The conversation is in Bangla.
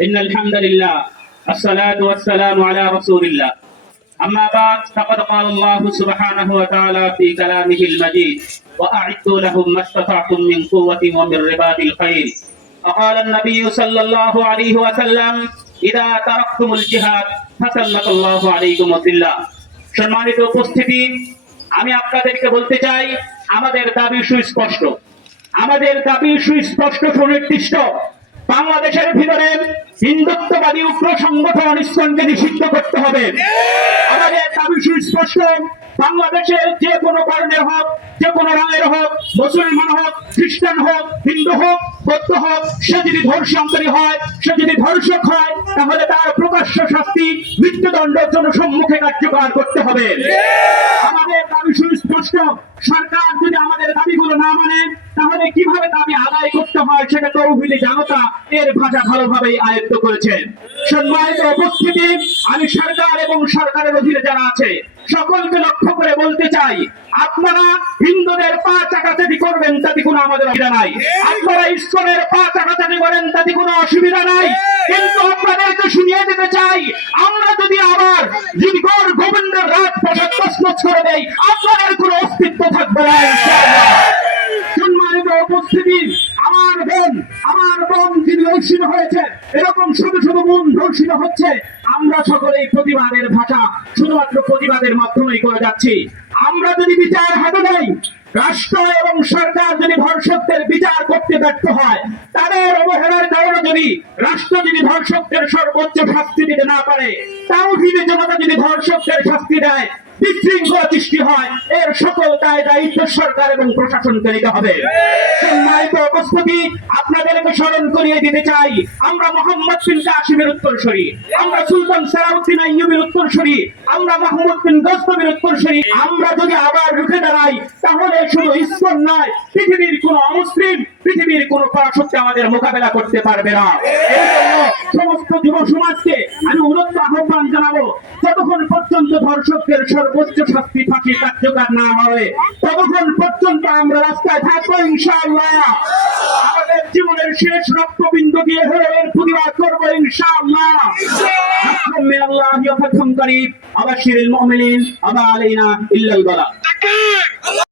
إن الحمد لله الصلاة والسلام على رسول الله أما بعد فقد قال الله سبحانه وتعالى في كلامه المجيد وأعدوا لهم ما استطعتم من قوة ومن رباط الخيل وقال النبي صلى الله عليه وسلم إذا تركتم الجهاد فسلط الله عليكم الذلة। সম্মানিত উপস্থিতি, আমি আপনাদেরকে বলতে চাই আমাদের দাবি সুস্পষ্ট, সুনির্দিষ্ট। বাংলাদেশের ভিতরে হিন্দুত্ববাদী উগ্র সংগঠন ইসকনকে নিষিদ্ধ করতে হবে। আমাদের দাবি সুস্পষ্ট, বাংলাদেশের যে কোনো বর্ণের হোক, যে কোনো রঙের হোক, মুসলমান হোক, খ্রিস্টান হোক, হিন্দু হোক, বৌদ্ধ হোক, সে যদি ধর্ষণকারী হয়, সে যদি ধর্ষক হয়, তাহলে তার প্রকাশ্য শাস্তি মৃত্যুদণ্ডের জন্য সম্মুখে কার্যকর করতে হবে। আমাদের দাবি সুস্পষ্ট, সরকার যদি আমাদের দাবিগুলো না মানে তাহলে কিভাবে দাবি আদায় করতে হয় সেটা তৌহিদি জনতা এর ভাষা ভালোভাবেই আয়ত্ত করেছেন। সম্মানিত উপস্থিতি, আমি সরকার এবং সরকারের অধীনে যারা আছে সকলকে লক্ষ্য করে বলতে চাই, আপনারা হিন্দুদের পা চাকাচাকি করবেন তাতে কোনো আমাদের অসুবিধা নাই, আপনারা ইসকনের পা চাকাচাকি করেন তাতে কোনো অসুবিধা নাই। কিন্তু আপনাদেরকে শুনিয়ে দিতে চাই, আমরা যদি আবার গৌর গোবিন্দের রাজপ্রাসাদ তছনছ করে দেই, আপনাদের কোনো অস্তিত্ব থাকবে না ইনশাআল্লাহ। সম্মানিত উপস্থিতি, আমার বোন যিনি ধর্ষিত হয়েছে, এরকম শত শত বোন ধর্ষিত হচ্ছে, আমরা সকলেই প্রতিবাদের ভাষা শুধুমাত্র প্রতিবাদের মাধ্যমেই করে যাচ্ছি। আমরা যদি বিচার হাতে নেই, রাষ্ট্র এবং সরকার যদি ধর্ষকদের বিচার করতে ব্যর্থ হয়, তাদের অবহেলার কারণে যদি রাষ্ট্র যদি ধর্ষকদের সর্বোচ্চ শাস্তি দিতে না পারে, তাওহীদি জনতা যদি ধর্ষকদের শাস্তি দেয়, বিশৃঙ্খলা সৃষ্টি হয়, এর সকল দায়িত্ব সরকার এবং প্রশাসনকে নিতে হবে। সম্মানিত উপস্থিতি, আপনাদেরকে স্মরণ করিয়ে দিতে চাই, আমরা মোহাম্মদ বিন কাসিমের উত্তরসূরি, আমরা সুলতান সালাউদ্দিন আইয়ুবের উত্তরসূরি, আমরা মাহমুদ বিন গজনবীর উত্তরসূরি। আমরা যদি আবার রুখে দাঁড়াই তাহলে শুধু ইসকন নয়, পৃথিবীর কোন অমুসলিম, পৃথিবীর কোন পরাশক্তি আমাদের মোকাবেলা করতে পারবে না। এই জন্য সমস্ত যুব সমাজকে আমি উন্নত আহ্বান জানাবো, যতক্ষণ পর্যন্ত ধর্ষকদের সর্বোচ্চ শাস্তি ফাঁসি কার্যকর না হবে ততক্ষণ পর্যন্ত আমরা রাস্তায় থাকবো ইনশাআল্লাহ। আমাদের জীবনের শেষ রক্তবিন্দু দিয়ে হলেও প্রতিবাদ করবো ইনশাআল্লাহ। আল্লাহ ফাতহুন করিব, আবাশশিরিল মুমিনিন, আমা আলাইনা ইল্লাল বালাগ।